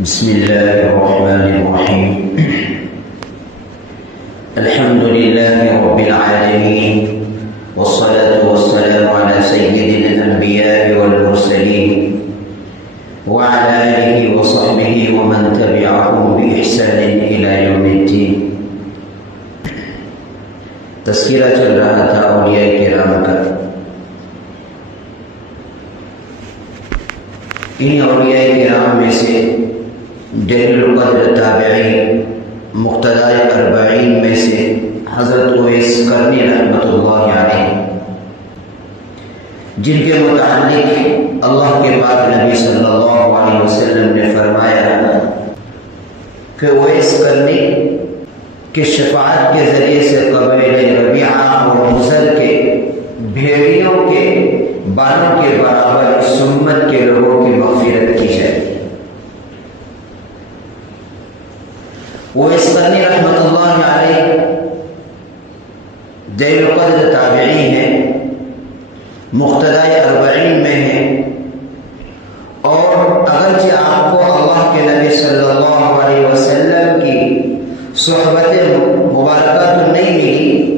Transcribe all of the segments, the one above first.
بسم الله الرحمن الرحيم الحمد لله رب العالمين والصلاة والسلام على سيد الأنبياء والمرسلين وعلى آله وصحبه ومن تبعهم بإحسان إلى يوم الدين. تذکرہ چل رہا تھا اولیاء کرام کا. ان اولیاء کرام میں سے جلیل القدر تابعین مقتدی اربعین میں سے حضرت اویس قرنی رحمۃ اللہ علیہ، جن کے متعلق اللہ کے پاک نبی صلی اللہ علیہ وسلم نے فرمایا کہ اویس قرنی کی شفاعت کے ذریعے سے قبیلہ ربیعہ اور مزل کے بھیڑیوں کے بالوں کے برابر اس امت کے لوگوں کی مغفرت کی جائے. اویس قرنی رحمۃ اللہ علیہ جلیل القدر تابعی ہیں، مقتدی اربعین میں ہیں، اور اگرچہ آپ کو اللہ کے نبی صلی اللہ علیہ وسلم کی صحبت مبارکہ تو نہیں ملی،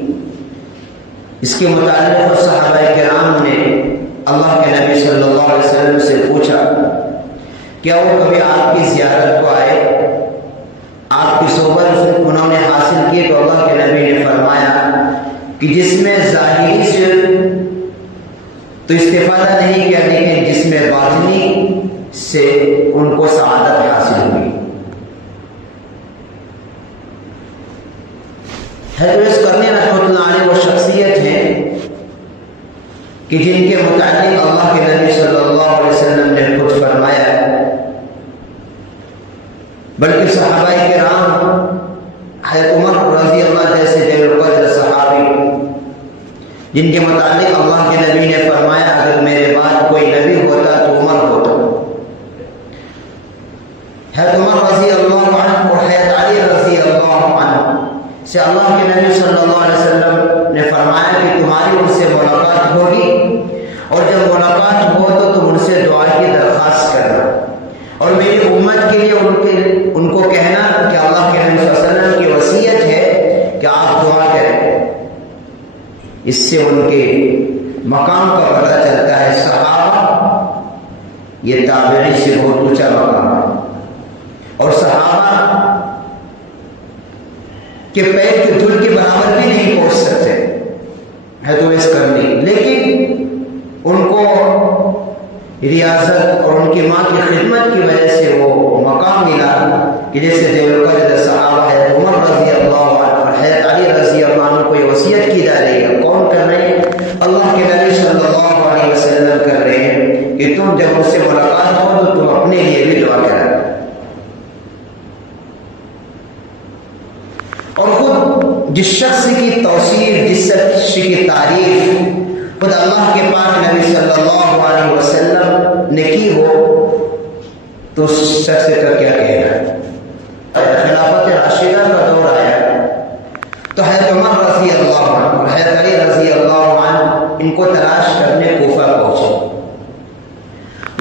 اس کے متعلق صحابہ کرام نے اللہ کے نبی صلی اللہ علیہ وسلم سے پوچھا کیا وہ کبھی آپ کی زیارت کو آئے، آپ کی صحبت انہوں نے حاصل کی؟ تو اللہ کے نبی نے فرمایا کہ جس میں ظاہری سے تو استفادہ نہیں کیا، لیکن جس میں باطنی سے ان کو سعادت حاصل ہوئی. اویس قرنی رحمۃ اللہ علیہ وہ شخصیت ہے کہ جن کے متعلق اللہ کے نبی صلی اللہ علیہ وسلم نے خود فرمایا، بلکہ صحابہ کرام حضرت عمر رضی اللہ جیسے جلیل القدر صحابی جن کے متعلق اللہ کے نبی نے فرمایا اگر میرے بعد کوئی نبی ہوتا تو عمر ہوتا. حضرت عمر رضی اللہ عنہ اور حضرت علی رضی اللہ عنہ سے اللہ کے نبی صلی اللہ علیہ وسلم نے فرمایا کہ تمہاری ان سے ملاقات ہوگی، اور جب ملاقات ہو تو تم ان سے دعا کی درخواست کرنا، اور میری امت کے لیے ان کو کہنا کہ اللہ کے نبی صلی اللہ علیہ وسلم کی وصیت ہے کہ آپ دعا کریں. اس سے ان کے مقام کا پتہ چلتا ہے. صحابہ یہ تابعی سے بہت اونچا مقام ہے، اور صحابہ کہ پیر کے دھول کے برابر بھی نہیں پہنچ سکتے ہے تو اویس قرنی، لیکن ان کو ریاضت اور ان کی ماں کی خدمت کی وجہ سے وہ مقام ملا کہ جیسے جلیل القدر صحابہ ہے عمر رضی اللہ عنہ اور حضرت علی رضی اللہ عنہ کو یہ وصیت کی جا رہی ہے. کون کر رہے ہیں؟ اللہ کے نبی صلی اللہ علیہ وسلم کر رہے ہیں کہ تم جب ان سے ملاقات ہو تو تم اپنے لیے بھی دعا کریں. اور خود جس شخص کی توصیف، جس شخص کی تعریف خود اللہ کے پاک نبی صلی اللہ علیہ وسلم نے کی ہو تو اس شخص کا کیا کہنا. خلافت راشدہ کا دور آیا تو حضرت عمر رضی اللہ عنہ اور حضرت علی رضی اللہ عنہ ان کو تلاش کرنے کوفہ پہنچے.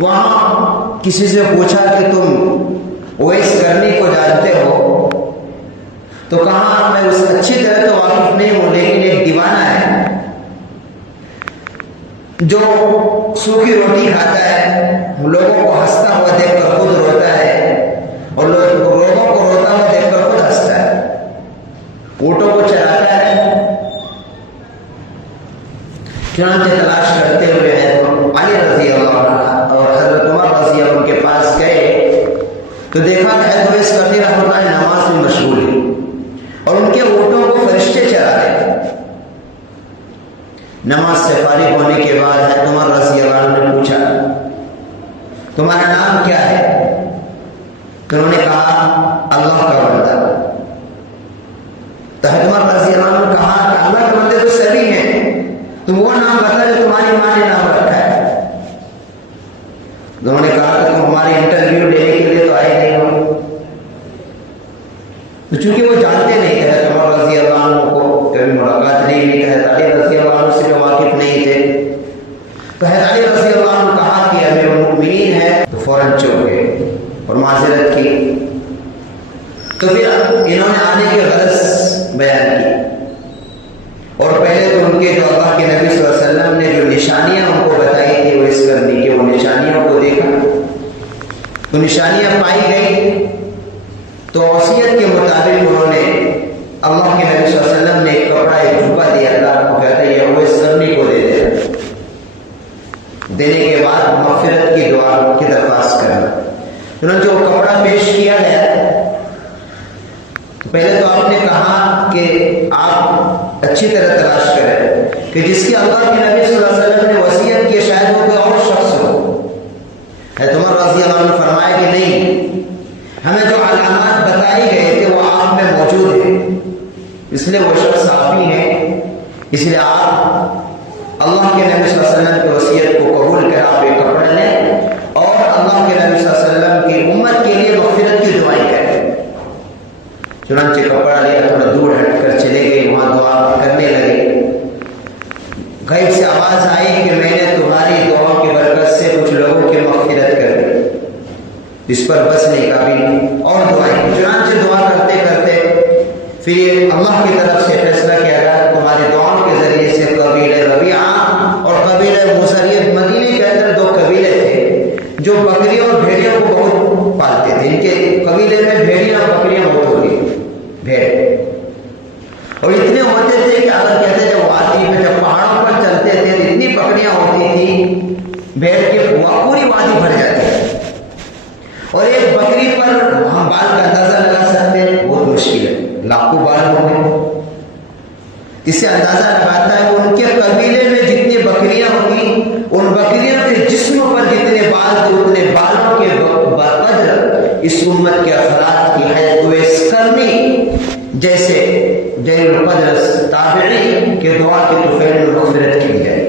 وہاں کسی سے پوچھا کہ تم اویس قرنی کو جانتے ہو؟ تو کہا میں اس اچھی طرح تو واقف نہیں ہوں، لیکن ایک دیوانہ ہے جو سوکھی روٹی کھاتا ہے، لوگوں کو ہنستا ہوا دیکھ کر خود روتا ہے، اور لوگوں کو روتا ہوا دیکھ کر خود ہنستا ہے، اونٹوں کو چراتا ہے. چنانچہ تلاش کرتے ہوئے علی رضی اللہ عنہ اور حضرت عمر رضی اللہ عنہ کے پاس گئے تو دیکھا کہ حضرت اویس قرنی رحمۃ اللہ نماز میں مشغول ہے اور ان کے اونٹوں کو فرشتے چرا رہے ہیں. نماز سے فارغ ہونے کے بعد حضرت عمر رضی اللہ عنہ نے پوچھا تمہارا نام کیا ہے؟ تو انہوں نے کہا اللہ کا بندہ. تو حضرت عمر رضی اللہ عنہ نے کہا کہ اللہ کے بندے تو سبھی ہیں، تم وہ نام بتا جو تمہاری ماں نے نام رکھا ہے. انہوں نے کہا کہ تم ہماری انٹرویو لینے کے لیے تو آئے نہیں ہو. تو چونکہ وہ جانتے نہیں تھے حضرت عمر رضی اللہ عنہ کو، کبھی ملاقات نہیں ہوئی، حضرت علی رضی اللہ عنہ سے واقف نہیں تھے، تو حضرت علی رضی اللہ عنہ کہا کہ امیر المؤمنین ہے، تو فوراً چوک گئے اور معذرت کی. تو پھر انہوں نے آنے کی غرض بیان کی، اور پہلے تو ان کے جو اللہ کے نبی صلی اللہ علیہ وسلم نے جو نشانیاں ان کو بتائی تھی وہ اس کرنے کی، وہ نشانیوں کو دیکھا تو نشانیاں پائی گئی. تو وصیت کے مطابق انہوں نے اللہ کے نبی صلی اللہ علیہ وسلم نے ایک کپڑا، ایک جھبا دیا. اللہ کو کہتا ہے یہ وہ اس کرنے کو دے دے. دینے کے بعد مغفرت کی دعا کی درخواست کرنا. انہوں جو کپڑا پیش کیا گیا، پہلے تو آپ نے کہا کہ آپ اچھی طرح تلاش کریں کہ جس کی اللہ کے نبی صلی اللہ علیہ وسلم نے وصیت کی شاید وہ کوئی اور شخص ہو. حضرت عمر رضی اللہ عنہ نے فرمایا کہ نہیں، ہمیں جو علامات بتائی گئے تھے وہ آپ میں موجود ہیں، اس لیے وہ شخص آپ ہی ہیں. اس لیے آپ اللہ کے نبی صلی اللہ علیہ وسلم کی وصیت کو قبول کر آپ ایک کپڑا لیں اور اللہ کے نبی صلی اللہ علیہ وسلم کی امت کے لیے مغفرت کی دعائیں کریں. چنانچہ کپڑا لیا، تھوڑا دور ہٹ کر چلے گئے، وہاں دعا کرنے لگے. غیب سے آواز آئی کہ میں نے تمہاری دعاؤں کی برکت سے کچھ لوگوں کی مغفرت کر دی، اس پر بس نہیں قابل اور دعائیں. چنانچہ دعا کرتے کرتے پھر اللہ کی طرف سے فیصلہ کیا گیا تمہاری دعاؤں کے ذریعے سے قبیلہ ربیعہ اور قبیلہ مزریہ، مدینے کے اندر دو قبیلے تھے جو بکریوں اور بھیڑیوں کو بہت پالتے تھے. ان کے قبیلے میں بھیڑیاں اور بکریاں بہت ہوتی بھیڑ، اور اتنے ہوتے تھے کہ اگر کہتے جب وادی میں جب پہاڑوں پر چلتے تھے تو اتنی بکریاں ہوتی تھی بھیڑ کی پوری وادی بھر جاتی ہے. اور ایک بکری پر ہم بال کا اندازہ لگا سکتے ہیں، بہت مشکل ہے، لاکھوں بال ہوں گے. اس سے اندازہ لگاتا ہے کہ ان کے قبیلے میں جتنی بکریاں ہوئی ان بکریوں کے جسموں پر جتنے بال تھے اتنے بالوں کے بقدر اس امت کے افراد کی حیات ویس کرنی جیسے جیل القدر تابعی کے دعا کے طفیل میں مغفرت کی جائے.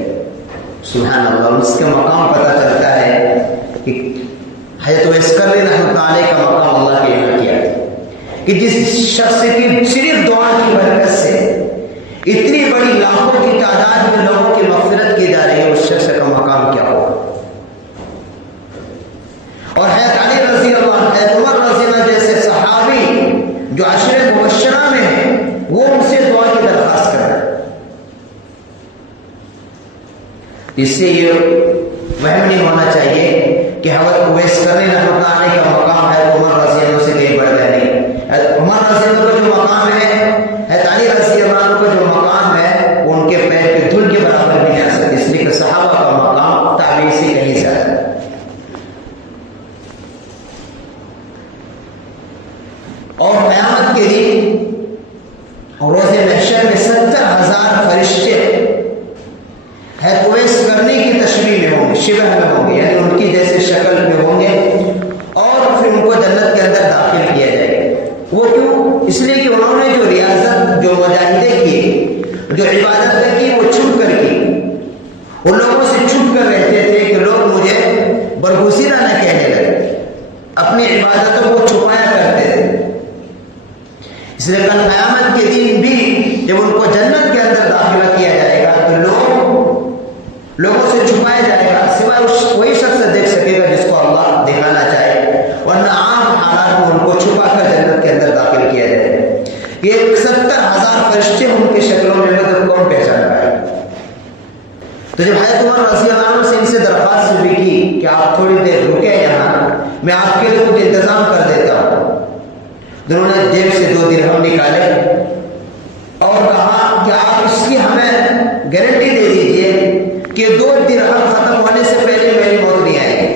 سبحان اللہ. اس کا مقام پتہ چلتا ہے کہ حیات ویس کرنی رحمۃ اللہ کا مقام اللہ کے یہاں کیا کہ جس شخص کی صرف دعا کی برکت سے اتنی بڑی لاکھوں کی تعداد میں لوگوں کی مغفرت کی جا رہی ہے، اس شخص کا مقام کیا ہوگا. اور حضرت علی رضی اللہ عنہ، حضرت عمر رضی اللہ جیسے صحابی جو عشر مبشرہ میں ہیں وہ ان سے دعا کی درخواست کر رہے ہیں. اس سے یہ وہم نہیں ہونا چاہیے کہ حضرت اویس کرنے رحمۃ اللہ علیہ کا مقام ہے عمر رضی اللہ سے کہیں بڑھ گیا. نہیں، عمر رضی اللہ کا جو مقام ہے، حضرت علی رضی اللہ عنہ کا جو مقام ہے وہ ان کے پیر کے دھول کے برابر نہیں آ سکتے، اس لیے کہ صحابہ کا مقام تابعین سے کہیں زیادہ ہے. اور قیامت کے دن روز محشر میں 70,000 فرشتے ہے اویس کرنے کی تشبیہ میں ہوں گے، شبہ میں ہوں گے، یعنی ان کی جیسے شکل میں ہوں گے، اور پھر ان کو جنت کے اندر داخل کیا جائے گا. وہ کیوں؟ اس لیے کہ انہوں نے جو ریاضت، جو مجاہدے کی، جو عبادت کی وہ چھپ کر کی. ان لوگوں سے چھپ کر رہتے تھے کہ لوگ مجھے برگزیدہ نہ کہنے لگے، اپنی عبادتوں کو چھپایا کرتے تھے. اس لیے کل قیامت کے دن بھی جب ان کو جنت کے اندر داخلہ کیا جائے گا تو لوگوں سے چھپایا جائے گا، سوائے وہی شخص دیکھ سکے گا جس کو اللہ دکھانا چاہے، ورنہ عام حالات میں ان کو چھپا کر جنت کے اندر داخل کیا جائے گا. یہ 70,000 فرشتے ان کی شکلوں میں مگر کون پہچان پائے. تو جب حضرت عمر رضی اللہ عنہ سے ان سے درخواست بھی کی کہ آپ تھوڑی دیر رکے یہاں، میں آپ کے لیے کچھ انتظام کر دیتا ہوں. انہوں نے جیب سے 2 درہم نکالے اور کہا کہ آپ اس کی ہمیں گارنٹی دے دیجئے کہ 2 درہم ختم ہونے سے پہلے میری موت نہیں آئے گی.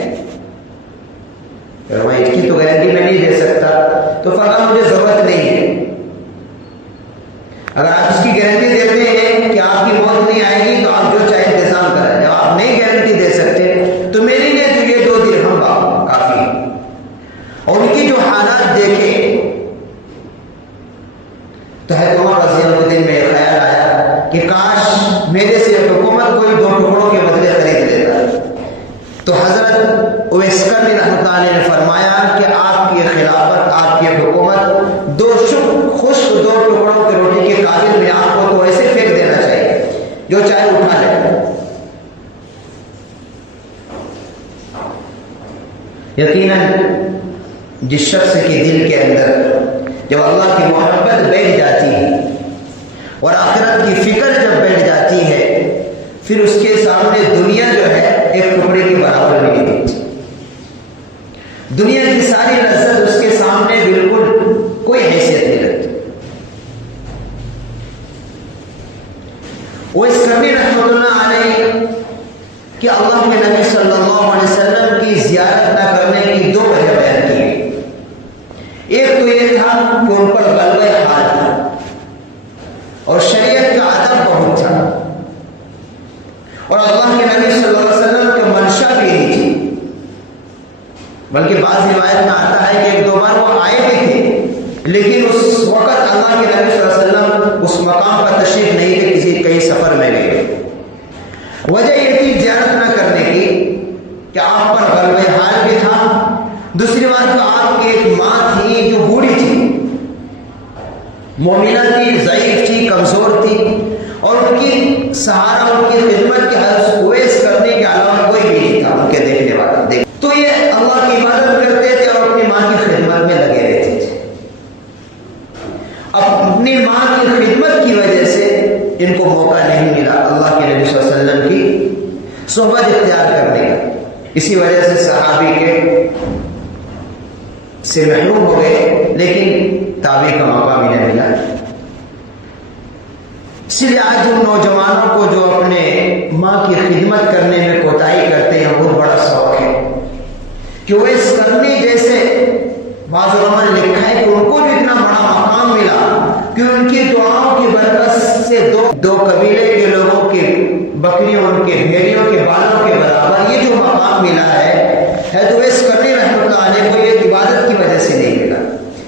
اس کی تو گارنٹی میں نہیں دے سکتا. تو فرمایا مجھے ضرورت نہیں ہے، اگر آپ اس کی گارنٹی دیتے ہیں کہ آپ کی موت نہیں آئے گی تو آپ جو چاہے انتظام کریں. جب آپ نہیں گارنٹی دے سکتے تو میرے لیے تو یہ 2 درہم کافی. اور ان کی جو حالات دیکھے تو حضرت عمر رضی اللہ عنہ دن میں خیال آیا کہ کاش میرے سے حکومت کوئی 2 ٹکڑوں کے بدلے خرید لیتا. تو حضرت اویس کرنی رحمۃ اللہ نے فرمایا کہ آپ کی خلافت، آپ کی حکومت 2 خشک 2 ٹکڑوں کی روٹی کے قابل میں، آپ کو تو ایسے پھینک دینا چاہیے جو چاہے اٹھا لے. یقیناً جس شخص کے دل کے اندر جب اللہ کی محبت بیٹھ جاتی ہے اور آخرت کی فکر جب بیٹھ جاتی ہے، پھر اس کے سامنے دنیا جو ہے ایک ٹکڑے کے برابر بھی نہیں دیتی۔ دنیا کی ساری لذت اس کے سامنے بالکل کوئی حیثیت نہیں رکھتی۔ وہ اس کرنی رحمۃ اللہ علیہ کہ اللہ کے نبی صلی اللہ علیہ وسلم کی زیارت نہ کرنے کی دو وجہ بیان کی گئی۔ ایک تو یہ تھا کہ ان پر غلبہ حال تھا اور شریعت کا ادب بہت تھا، اور اللہ کے نبی صلی اللہ علیہ وسلم کی منشا بھی نہیں تھی، بلکہ بعض روایت میں آتا ہے کہ ایک دو بار وہ آئے بھی تھے، لیکن اس وقت اللہ کے نبی صلی اللہ علیہ وسلم اس مقام پر تشریف نہیں تھے، کہیں سفر میں گئے۔ وجہ یہ تھی زیارت نہ کرنے کی کہ آپ پر غلبہ حال بھی تھا، دوسری بات تو آپ کی ایک ماں تھی جو بوڑھی تھی، مومنہ تھی، ضعیف تھی، کمزور تھی، اور ان کی سہارا، ان کی خدمت کے اویس کرنے کے علاوہ کوئی بھی نہیں تھا ان کے دیکھنے والا۔ تو یہ اللہ کی عبادت کرتے تھے اور اپنی ماں کی خدمت میں لگے رہتے تھے۔ اپنی ماں کی خدمت کی وجہ سے ان کو موقع نہیں ملا اللہ کے نبی صلی اللہ علیہ وسلم کی صحبت اختیار کرنے کا، اسی وجہ سے صحابی کے سے محروم ہو گئے، لیکن تابع کا موقع بھی نہیں ملا۔ اس لیے آج ان نوجوانوں کو جو اپنے ماں کی خدمت کرنے میں کوتاہی کرتے ہیں بہت بڑا شوق ہے کہ وہ اس کرنی جیسے بعض علماء نے لکھا ہے کہ ان کو بھی اتنا بڑا مقام ملا کہ ان کی دعاؤں کی برکت سے دو قبیلے کے لوگوں کے بکریوں، ان کے بھیڑیوں کے بالوں کے برابر یہ جو مقام ملا ہے تو اس کرنی رحمۃ اللہ علیہ کو یہ عبادت کی وجہ سے نہیں ملا،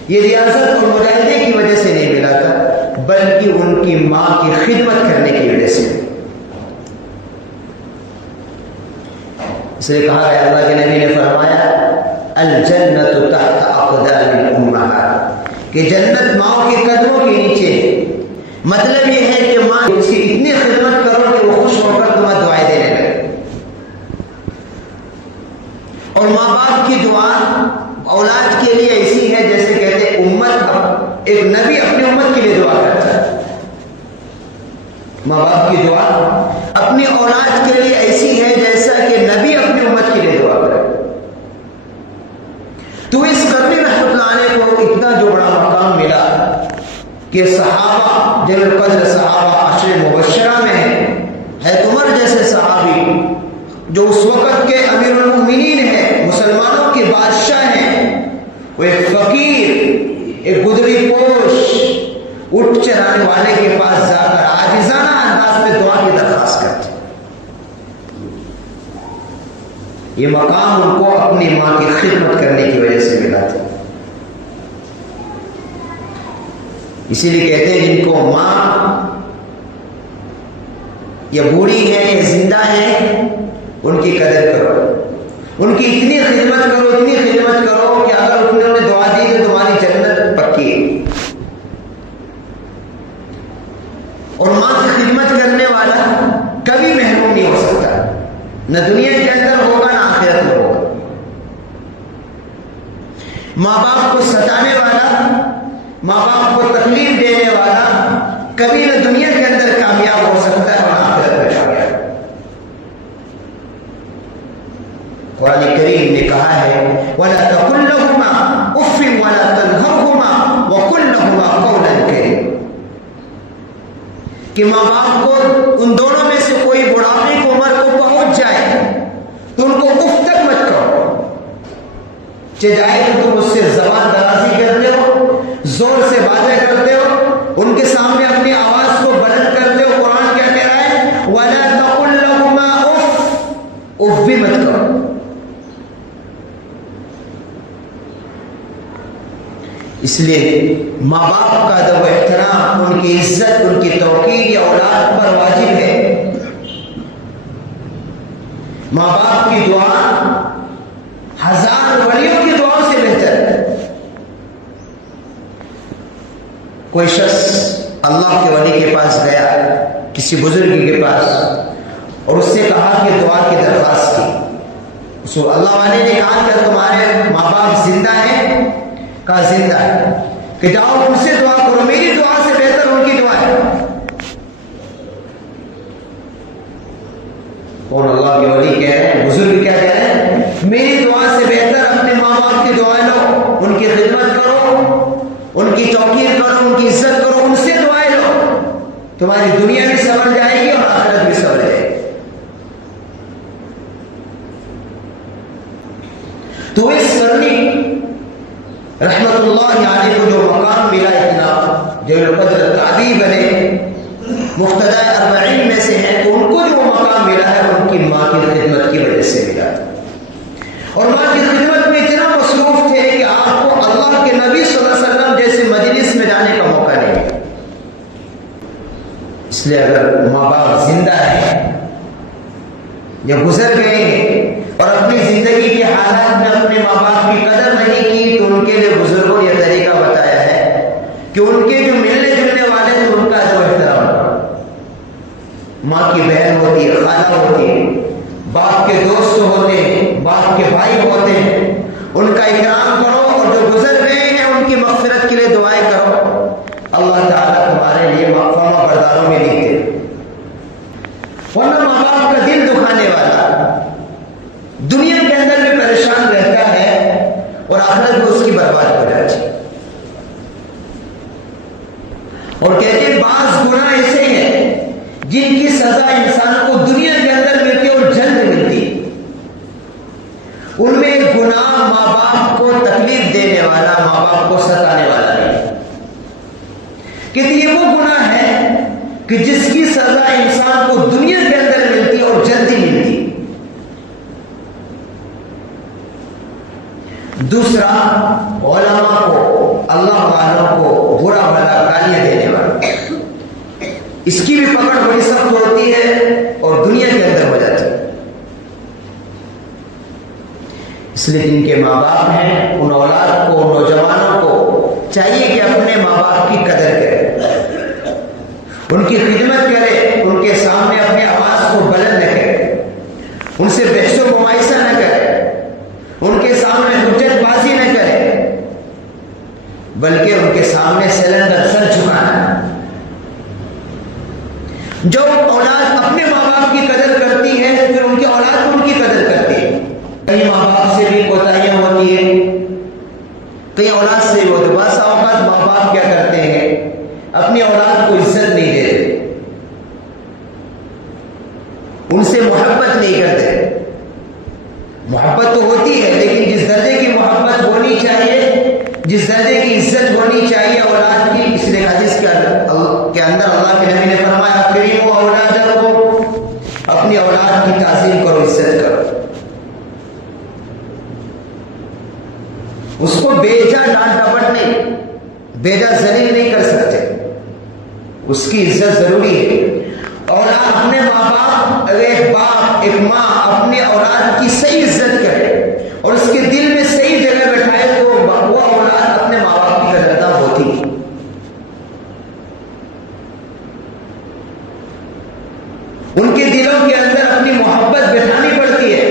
یہ ریاضت اور مجاہدے کی وجہ سے نہیں ملا تھا، بلکہ ان کی ماں کی خدمت کرنے کی وجہ سے۔ اس لیے کہا ہے، اللہ کے نبی نے فرمایا الجنت تحت اقدام الامہات، کہ جنت ماؤں کے قدموں کے نیچے ہے۔ مطلب یہ ہے کہ ماں اس کی اتنی خدمت کرو کہ وہ خوش ہو کر تمہیں دعائیں دینے لگے، اور ماں باپ کی دعا اولاد کے لیے ایسی ہے جیسے کہتے ہیں امت، ایک نبی اپنی امت کے لیے دعا کرتا ہے۔ ماں باپ کی دعا اپنی اولاد کے لیے ایسی ہے جیسا کہ نبی اپنی امت کے لیے دعا کرے۔ تو اس کرنی رحمۃ اللہ علیہ کو اتنا جو بڑا مقام ملا کہ صحابہ جن القدر صحابہ عشر مبشرہ میں ہے، عمر جیسے صحابی جو اس وقت کے امیر المؤمنین ہیں، مسلمانوں کے بادشاہ ہیں، وہ ایک فقیر، ایک گدری پوش، اٹھ چلانے والے کے پاس جا کر عاجزانہ انداز میں دعا کی درخواست کرتے۔ یہ مقام ان کو اپنی ماں کی خدمت کرنے کی وجہ سے ملا تھا۔ اسی لیے کہتے ہیں جن کو ماں یا بوڑھی ہے یا زندہ ہے ان کی قدر کرو، ان کی اتنی خدمت کرو، اتنی خدمت کرو کہ اگر انہوں نے دعا دی تو تمہاری جنت پکی ہے۔ اور ماں کی خدمت کرنے والا کبھی محروم نہیں ہو سکتا، نہ دنیا کے اندر ہوگا نہ آخرت میں ہوگا۔ ماں باپ کو ستانے والا، ماں باپ کو تکلیف دینے والا کبھی نہ دنیا کے اندر کامیاب ہو سکتا ہے اور نہ آخرت میں کامیاب۔ قرآن کریم نے کہا ہے وَلَا تَقُلْ لَهُمَا أُفٍّ وَلَا تَنْهَرْهُمَا وَقُلْ لَهُمَا قَوْلًا كَرِيمًا، کہ ماں باپ کو ان دونوں میں سے کوئی بڑھاپے کی عمر کو پہنچ جائے تو ان کو اف تک مت کرو، چاہے تو تم اس سے زبان درازی کرتے ہو، زور سے باتیں کرتے ہو، ان کے سامنے اپنی آواز کو بلند کرتے ہو۔ قرآن کیا کہہ رہا ہے وَلَا تَقُلْ لَهُمَا اف، اف بھی مت کرو۔ اس لیے ماں باپ کا ادب و احترام، ان کی عزت، ان کی توقیر یہ اولاد پر واجب ہے۔ ماں باپ کی دعا ہزار ولیوں کی دعاؤں سے بہتر ہے۔ کوئی شخص اللہ کے ولی کے پاس گیا، کسی بزرگ کے پاس، اور اس سے کہا کہ دعا کی درخواست کی، سو اللہ والے نے کہا کہ تمہارے ماں باپ زندہ ہیں؟ کہا زندہ ہے، کہ جاؤ ان سے دعا کرو، میری دعا سے بہتر ان کی دعا ہے۔ کون؟ اللہ کے ولی کہہ رہے ہیں، بزرگ کیا کہہ رہے ہیں؟ میری دعا سے بہتر اپنے ماں باپ کی دعائیں لو، ان کی خدمت کرو، ان کی توقیر کرو، ان کی عزت کرو، ان سے دعائیں لو، تمہاری دنیا بھی سنور جائے گی اور آخرت بھی سنور جائے گی۔ تو اس کرنی رحمت اللہ علیہ کو جو مقام ملا، اتنا جو قدر تعبیر بنے مقتدی 40 میں سے ہیں، تو ان کو جو مقام ملا ہے ان کی ماں کی خدمت کی وجہ سے ملا، اور ماں کی خدمت میں اتنا مصروف تھے کہ آپ کو اللہ کے نبی صلی اللہ علیہ وسلم جیسے مجلس میں جانے کا موقع نہیں ملا۔ اس لیے اگر ماں باپ زندہ ہیں یا گزر گئے ہیں اور اپنی زندگی کے حالات میں اپنے ماں باپ کی قدر نہیں کی، تو ان کے لیے بزرگوں نے یہ طریقہ بتایا ہے کہ ان کے جو ملنے جلنے والے ہیں ان کا جو احترام کرو۔ ماں کی بہن ہوتی ہے، خالہ ہوتی ہے، باپ کے دوست ہوتے ہیں، باپ کے بھائی ہوتے ہیں، ان کا اکرام کرو، اور جو گزر گئے ہیں ان کی مغفرت کے لیے دعائیں کرو۔ اللہ تعالیٰ تمہارے لیے فرما برداروں میں لکھتے ہیں۔ ورنہ ماں باپ کا دل دکھانے والا دنیا کے اندر بھی پریشان رہتا ہے اور آخرت میں اس کی برباد ہو جاتی ہے۔ اور کہتے ہیں بعض گناہ ایسے ہیں جن کی سزا انسان کو دنیا کے اندر ملتی ہے اور جلد ملتی ہے۔ ان میں ایک گناہ ماں باپ کو تکلیف دینے والا، ماں باپ کو ستانے والا نہیں، کہ یہ وہ گناہ ہے کہ جس کی سزا انسان کو دنیا کے اندر ملتی ہے اور جلدی ملتی ہے۔ دوسرا، علماء کو، اللہ والوں کو برا بھلا گالیاں دینے والا، اس کی بھی پکڑ بڑی سخت ہوتی ہے اور دنیا کے اندر ہو جاتی ہے۔ اس لیے جن کے ماں باپ ہیں ان اولاد کو، نوجوانوں کو چاہیے کہ اپنے ماں باپ کی قدر کرے، ان کی خدمت کرے، ان کے سامنے اپنے آواز کو بلند نہ کرے، ان سے بحث و مباحثہ نہ کرے، ان کے سامنے حجت بازی نہ کرے، بلکہ ان کے سامنے سلندر سر جھکانا۔ جو اولاد اپنے ماں باپ کی قدر کرتی ہے پھر ان کی اولاد ان کی قدر کرتی ہے۔ کئی ماں باپ سے بھی کوتاہیاں ہوتی ہیں، کئی اولاد سے بھی ہوتی ہے۔ بعض اوقات ماں باپ کیا کرتے ہیں، اپنی اولاد کو عزت نہیں دیتے، ان سے محبت نہیں کرتے۔ محبت تو ہوتی ہے لیکن جس درجے کی محبت ہونی چاہیے، جس درجے کی عزت ہونی چاہیے اولاد کی، اس لیے حدیث کے اندر اللہ کے نبی نے فرمایا اکرموا اولادکم، اپنی اولاد کی تعظیم کرو، عزت کرو، اس کو بیجا ڈانٹ ڈپٹ نہیں، بیجا ذلیل نہیں کر سکتے، اس کی عزت ضروری ہے۔ اولاد اپنے ماں باپ، ایک باپ ایک ماں اپنے اولاد کی صحیح عزت کرے اور اس کے دل میں صحیح جگہ بیٹھائے تو وہ اولاد اپنے ماں باپ کی قدردان ہوتی ہے۔ ان کے دلوں کے اندر اپنی محبت بٹھانی پڑتی ہے،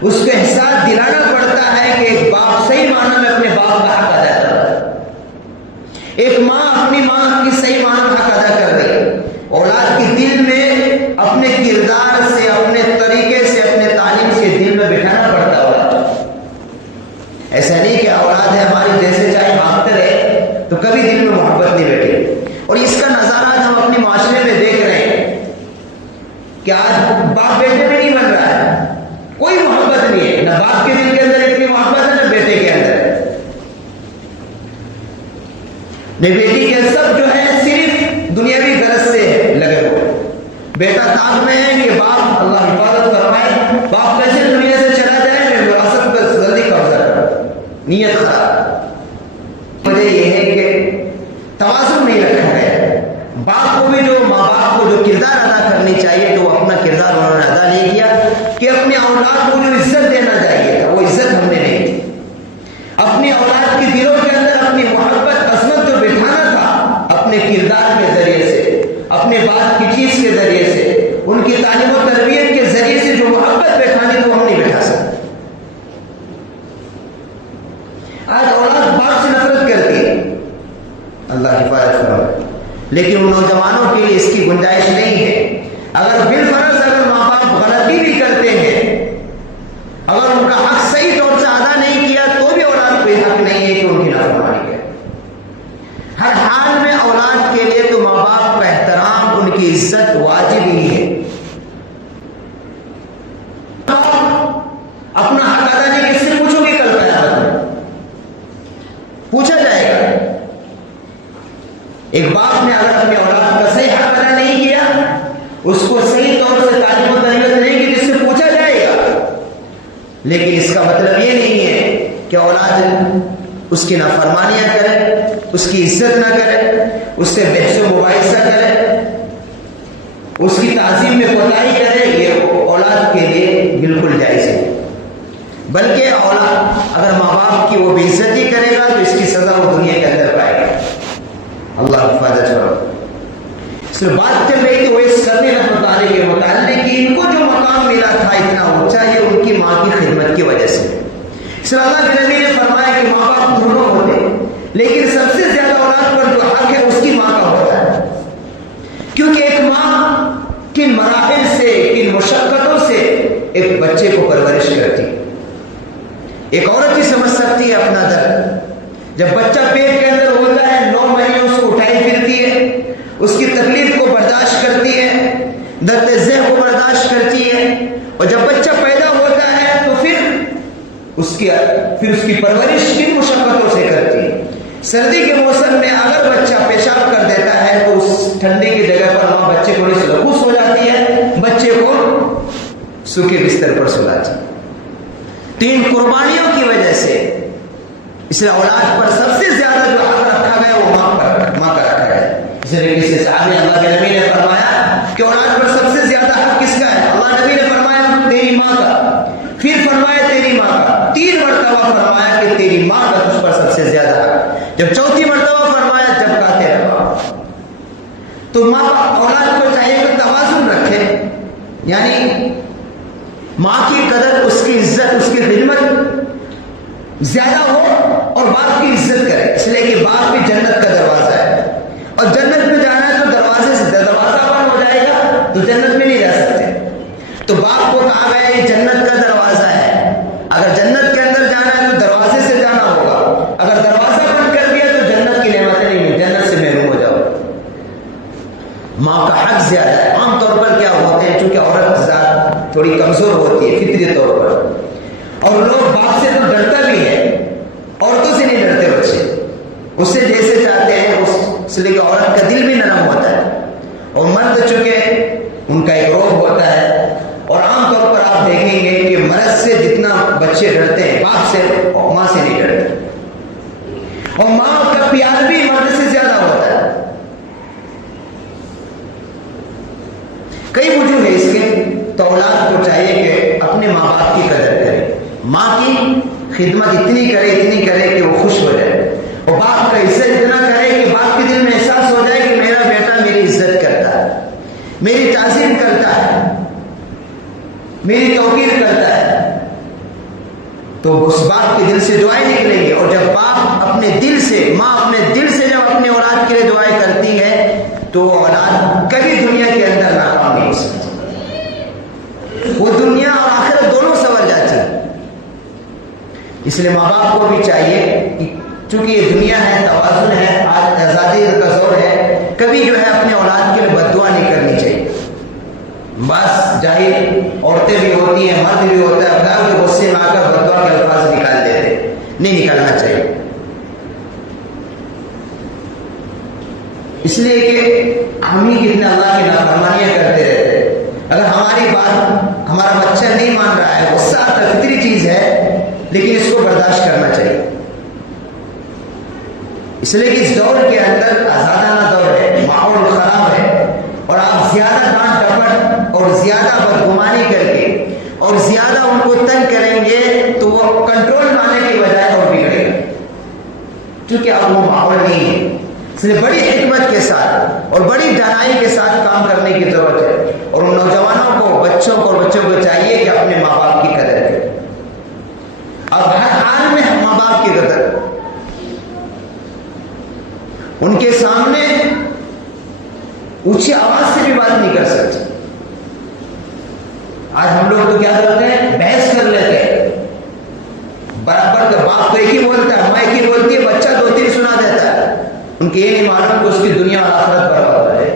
اس کو احساس دلانا پڑتا ہے کہ ایک باپ صحیح معنی میں اپنے باپ کا حق ادا کر رہا ہے، ایک ماں اپنی ماں کی صحیح معنی میں حق ادا کر رہی ہے۔ اولاد کے دل میں اپنے کردار سے، اپنے طریقے سے، اپنے تعلیم سے دل میں بٹھانا پڑتا ہے۔ ایسا نہیں کہ اولاد ہے ہماری جیسے چاہے بھاگتے رہے تو کبھی دل میں محبت نہیں بیٹھے۔ اور اس کا نظارہ آج ہم اپنے معاشرے میں دیکھ رہے ہیں کہ آج باپ بیٹے میں نہیں بن رہا ہے، کوئی محبت نہیں ہے، نہ باپ کے دل کے اندر اتنی محبت ہے نہ بیٹے کے اندر ہے، نہ بیٹی کے، سب جو ہے صرف دنیاوی غرض سے لگے ہوئے۔ بیٹا تاک میں ہے کہ باپ، اللہ حفاظت فرمائے، باپ کیسے دنیا سے چلا جائے میں وراثت پر جلدی قبضہ کروں، نیت خراب۔ وجہ یہ ہے کہ توازن نہیں رکھا ہے، باپ کو بھی جو ماں باپ کو جو کردار ادا کرنی چاہیے تو وہ اپنا کردار انہوں نے ادا نہیں کیا، کہ اپنی اولاد کو جو عزت دینا چاہیے تھا وہ عزت ہم نے نہیں دی۔ اپنی اولاد کے دلوں کے اندر اپنی محبت، عظمت جو بٹھانا تھا اپنے کردار کے ذریعے سے، اپنے بات کی چیز کے ذریعے سے، ان کی تعلیم و تربیت کے ذریعے سے جو محبت بیٹھانی تو ہم نہیں بیٹھا سکتے۔ لیکن ان نوجوانوں کے لیے اس کی گنجائش نہیں ہے۔ اگر بالفرض اگر ماں باپ غلطی بھی کرتے ہیں، اگر ان کا حق صحیح طور سے ادا نہیں کیا تو بھی اولاد کو حق نہیں ہے کہ ان کی نافرمانی کرے۔ ہر حال میں اولاد کے لیے تو ماں باپ کا احترام، ان کی عزت واجب ہی ہے۔ اپنا حق ادا نہیں، کس سے پوچھو گے؟ کل قیامت میں پوچھا جائے گا۔ ایک باپ نے اگر اپنے اولاد کا صحیح حق ادا نہیں کیا، اس کو صحیح طور سے تعلیم و تربیت نہیں کی، جس سے پوچھا جائے گا۔ لیکن اس کا مطلب یہ نہیں ہے کہ اولاد اس کی نافرمانیاں کرے، اس کی عزت نہ کرے، اس سے بحث و مباحثہ کرے، اس کی تعظیم میں کوتاہی کرے۔ یہ اولاد کے لیے بالکل جائز ہے، بلکہ اولاد اگر ماں باپ کی وہ بے عزتی کرے گا تو اس کی سزا وہ دنیا کے اندر پائے گا۔ اللہ حفاظت کرو۔ اس میں بات چل رہی تھی وہ اس کرنے رحمۃ اللہ کے متعلق کہ ان کو جو مقام ملا تھا اتنا اونچا، یہ ان کی ماں کی خدمت کی وجہ سے۔ اس لیے اللہ کے نبی نے فرمایا کہ ماں باپ دونوں ہوتے، لیکن سب سے زیادہ اولاد پر جو حق ہے اس کی ماں کا ہوتا ہے، کیونکہ ایک ماں کن مراحل سے، کن مشقتوں سے ایک بچے کو پرورش کرتی۔ ایک عورت ہی سمجھ سکتی ہے اپنا درد۔ جب بچہ پیٹ کے اندر ہوتا ہے 9 مہینے اس کو اٹھائی پھرتی ہے، اس کی تکلیف کو برداشت کرتی ہے، درد ذہ کو برداشت کرتی ہے، اور جب بچہ پیدا ہوتا ہے تو پھر اس کی پرورش کن مشقتوں سے کرتی ہے۔ سردی کے موسم میں اگر بچہ پیشاب کر دیتا ہے تو اس ٹھنڈی کی جگہ پر ماں بچے کو لبوس ہو جاتی ہے، بچے کو سوکھے بستر پر سلاتی ہے۔ 3 قربانیوں کی وجہ سے اس لیے اولاد پر سب سے زیادہ جو حق رکھا گیا وہ ماں کا رکھا گیا۔ اس لیے کسی صحابی اللہ کے نبی نے فرمایا کہ اولاد پر سب سے زیادہ حق کس کا ہے؟ اللہ نبی نے فرمایا تیری ماں کا، پھر فرمایا تیری ماں کا، 3 مرتبہ فرمایا کہ تیری ماں کا تجھ پر سب سے زیادہ حق، جب 4تھی مرتبہ فرمایا جب کا تیرا باپ۔ تو ماں اولاد کو چاہیے کہ توازن رکھے، یعنی ماں کی قدر، اس کی عزت، اس کی خدمت زیادہ ہو اور باپ کی عزت کرے، اس لیے کہ باپ بھی جنت کا دروازہ ہے، اور جنت میں جانا ہے تو دروازے سے دروازہ بند ہو جائے گا تو جنت میں نہیں جا سکتے۔ تو باپ کو کہا گیا یہ جنت کا دروازہ ہے، اگر جنت کے اندر جانا ہے تو دروازے سے جانا ہوگا، اگر دروازہ بند کر دیا تو جنت کی نعمتیں نہیں ملیں، جنت سے محروم ہو جاؤ۔ ماں کا حق زیادہ ہے۔ عام طور پر کیا ہوتے ہیں، چونکہ عورت ذات تھوڑی کمزور ہوتی ہے فطری طور پر، اور لوگ باپ سے تو ڈرتا بھی ہے، عورتوں سے نہیں ڈرتے بچے، اس سے جیسے چاہتے ہیں اس لیے کہ عورت کا دل بھی نرم ہوتا ہے، اور مرد چونکہ ان کا ایک روب ہوتا ہے، اور عام طور پر آپ دیکھیں گے کہ مرد سے جتنا بچے ڈرتے ہیں باپ سے اور ماں سے نہیں ڈرتے، اور ماں کا پیار بھی مرد سے زیادہ ہوتا ہے۔ کئی وجوہ ہے اس کے، تو اولاد کو چاہیے کہ اپنے ماں باپ کی قدر کرے، ماں کی خدمت اتنی کرے کہ وہ خوش ہو جائے، اور باپ کا عزت اتنا کرے کہ باپ کے دل میں احساس ہو جائے کہ میرا بیٹا میری عزت کرتا ہے، میری تعظیم کرتا ہے، میری توقیر کرتا ہے، تو اس باپ کے دل سے دعائیں نکلیں گی۔ اور جب باپ اپنے دل سے، ماں اپنے دل سے جب اپنے اولاد کے لیے دعائیں کرتی ہے تو اولاد کبھی دنیا کے اندر ناکام نہیں ہو سکتی، وہ دنیا اور آخرت دونوں سنور جاتی ہے۔ اس لیے ماں باپ کو بھی چاہیے کہ چونکہ یہ دنیا ہے، توازن ہے، آج آزادی کا دور ہے، کبھی جو ہے اپنے اولاد کے لیے بد دعا نہیں کرنی چاہیے۔ بس جاہل عورتیں بھی ہوتی ہیں، مرد بھی ہوتا ہے، اپنا کے غصے میں آ کر بد دعا کے الفاظ نکال دیتے، نہیں نکالنا چاہیے۔ اس لیے کہ ہم ہی کتنے اللہ کی نافرمانیاں کرتے رہتے ہیں۔ اگر ہماری بات ہمارا بچہ نہیں مان رہا ہے، غصہ آتا فطری چیز ہے، لیکن اس کو برداشت کرنا چاہیے۔ اس لیے کہ اس دور کے اندر آزادانہ دور ہے، ماحول خراب ہے، اور آپ زیادہ ڈانٹ ڈپٹ اور زیادہ بدگمانی کر کے اور زیادہ ان کو تنگ کریں گے تو وہ کنٹرول میں آنے کی بجائے اور بگڑے گا، کیونکہ اب وہ ماحول نہیں ہے۔ اس لیے بڑی حکمت کے ساتھ اور بڑی دانائی کے ساتھ کام کرنے کی ضرورت ہے، اور ان نوجوانوں کو، بچوں کو اور بچوں کو چاہیے کہ اپنے ماں باپ کی قدر کریں۔ اب ہر حال میں ماں باپ کی قدر، ان کے سامنے اونچی آواز سے بھی بات نہیں کر سکتے. آج ہم لوگ تو کیا کرتے ہیں، بحث کر لیتے ہیں. برابر کا باپ تو ایک ہی بولتا ہے، ماں ایک ہی بولتی ہے، بچہ دو تین سنا دیتا ہے. ان کے یہ نہیں معلوم کہ اس کی دنیا اور آخرت برابر ہے.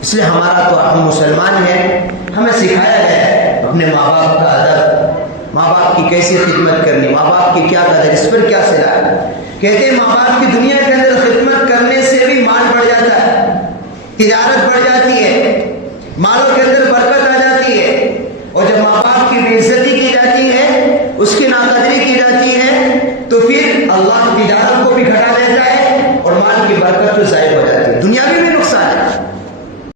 اس لیے ہمارا تو ہم مسلمان ہیں، ہمیں سکھایا گیا ہے اپنے ماں باپ کا ادب، ماں باپ کی کیسی خدمت کرنی، ماں باپ کی کیا قدر، اس پر کیا سلا ہے. کہتے ہیں ماں باپ کی دنیا کے اندر خدمت کرنے سے بھی مال بڑھ جاتا ہے، تجارت بڑھ جاتی ہے، مالوں کے اندر برکت آ جاتی ہے. اور جب ماں باپ کی بے عزتی کی جاتی ہے، اس کی ناقدری کی جاتی ہے، تو پھر اللہ تجارت کو بھی گھٹا دیتا ہے اور مال کی برکت تو ضائع